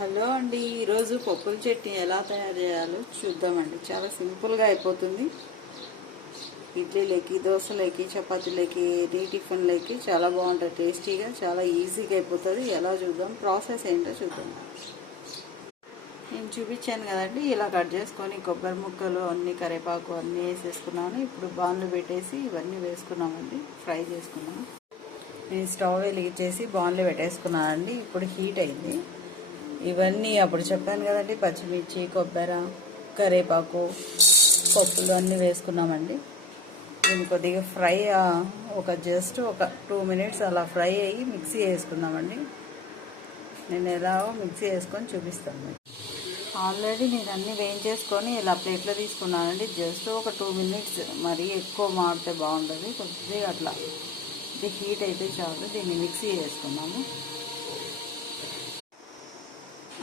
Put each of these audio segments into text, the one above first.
Hello అండి, ఈరోజు పప్పుల చట్నీ ఎలా తయారు చేయాలో చూద్దామండి. చాలా సింపుల్గా అయిపోతుంది. ఇడ్లీలోకి, దోశలోకి, చపాతీలోకి, టిఫిన్లోకి చాలా బాగుంటుంది. టేస్టీగా చాలా ఈజీగా అయిపోతుంది. ఎలా చూద్దాం, ప్రాసెస్ ఏంటో చూద్దాం. నేను చూపించాను కదండి, ఇలా కట్ చేసుకొని కొబ్బరి ముక్కలు అన్నీ, కరివేపాకు అన్నీ వేసేసుకున్నాను. ఇప్పుడు బాన్లు పెట్టేసి ఇవన్నీ వేసుకున్నామండి, ఫ్రై చేసుకున్నాను. నేను స్టవ్ వెలిగించేసి బాన్లు పెట్టేసుకున్నానండి. ఇప్పుడు హీట్ అయింది. ఇవన్నీ అప్పుడు చెప్పాను కదండి, పచ్చిమిర్చి, కొబ్బరి, కరివేపాకు, పప్పులు అన్నీ వేసుకున్నామండి. దీన్ని కొద్దిగా ఫ్రై జస్ట్ ఒక 2 minutes అలా ఫ్రై అయ్యి మిక్సీ వేసుకుందామండి. నేను ఎలాగో మిక్సీ వేసుకొని చూపిస్తాను. ఆల్రెడీ నేను అన్నీ వేయించేసుకొని ఇలా ప్లేట్లో తీసుకున్నానండి. జస్ట్ ఒక 2 minutes, మరీ ఎక్కువ మాడితే బాగుంటుంది. కొద్దిగా అట్లా ఇది హీట్ అయితే చాలు. దీన్ని మిక్సీ వేసుకున్నాము.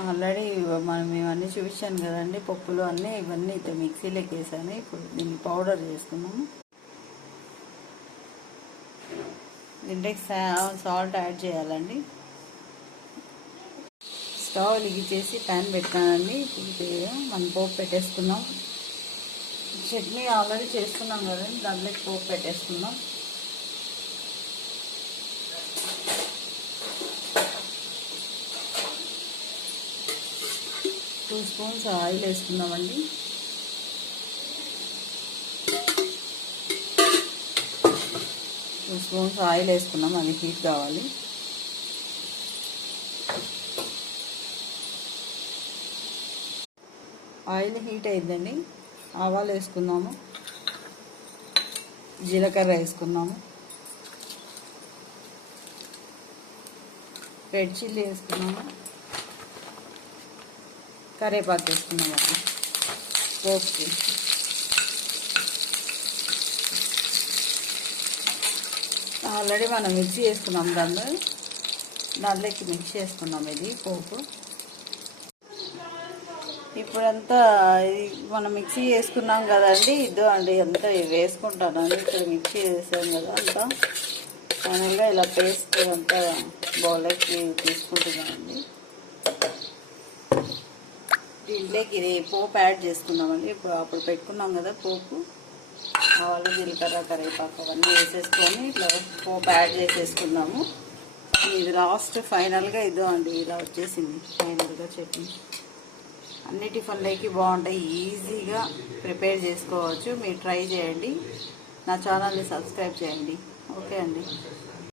ఆల్రెడీ మనం ఇవన్నీ చూపించాను కదండి, పప్పులు అన్నీ ఇవన్నీ అయితే మిక్సీలోకి వేసాను. ఇప్పుడు దీన్ని పౌడర్ చేసుకున్నాము. దీంట్లోకి సాల్ట్ యాడ్ చేయాలండి. స్టవ్ వెలిగించేసి ప్యాన్ పెట్టానండి. ఇప్పుడు మనం పోపు పెట్టేసుకున్నాం. చట్నీ ఆల్రెడీ చేసుకున్నాం కదండి, దాంట్లోకి పోపు పెట్టేసుకున్నాం. టూ స్పూన్స్ ఆయిల్ వేసుకుందామండి. ఆయిల్ వేసుకున్నాం, అది హీట్ కావాలి. ఆయిల్ హీట్ అయిందండి. ఆవాలు వేసుకున్నాము, జీలకర్ర వేసుకున్నాము, రెడ్ చిల్లీ వేసుకున్నాము, కరివేపాకు వేసుకున్నాము అట్లా పోపుకి. ఆల్రెడీ మనం మిక్సీ వేసుకున్నాం, దాంట్లోకి మిక్స్ చేసుకున్నాం ఇది పోపు. ఇప్పుడంతా మనం మిక్సీ వేసుకున్నాం కదండి, ఇదో అండి అంతా వేసుకుంటానండి. ఇప్పుడు మిక్సీ వేసాం కదా అంతా, ఫైనల్గా ఇలా పేస్ట్ అంతా బౌల్లోకి తీసుకుంటున్నామండి. దీంట్లోకి ఇది పోపు యాడ్ చేసుకున్నామండి. ఇప్పుడు అప్పుడు పెట్టుకున్నాం కదా పోపు, ఆవాలు, జీలకర్ర, కరివేపాకు అవన్నీ వేసేసుకొని ఇట్లా పోపు యాడ్ చేసేసుకున్నాము. ఇది లాస్ట్ ఫైనల్గా ఇదో అండి, ఇలా వచ్చేసింది ఫైనల్గా చట్నీ. అన్ని టిఫిన్లోకి బాగుంటాయి, ఈజీగా ప్రిపేర్ చేసుకోవచ్చు. మీరు ట్రై చేయండి. నా ఛానల్ని సబ్స్క్రైబ్ చేయండి. ఓకే అండి.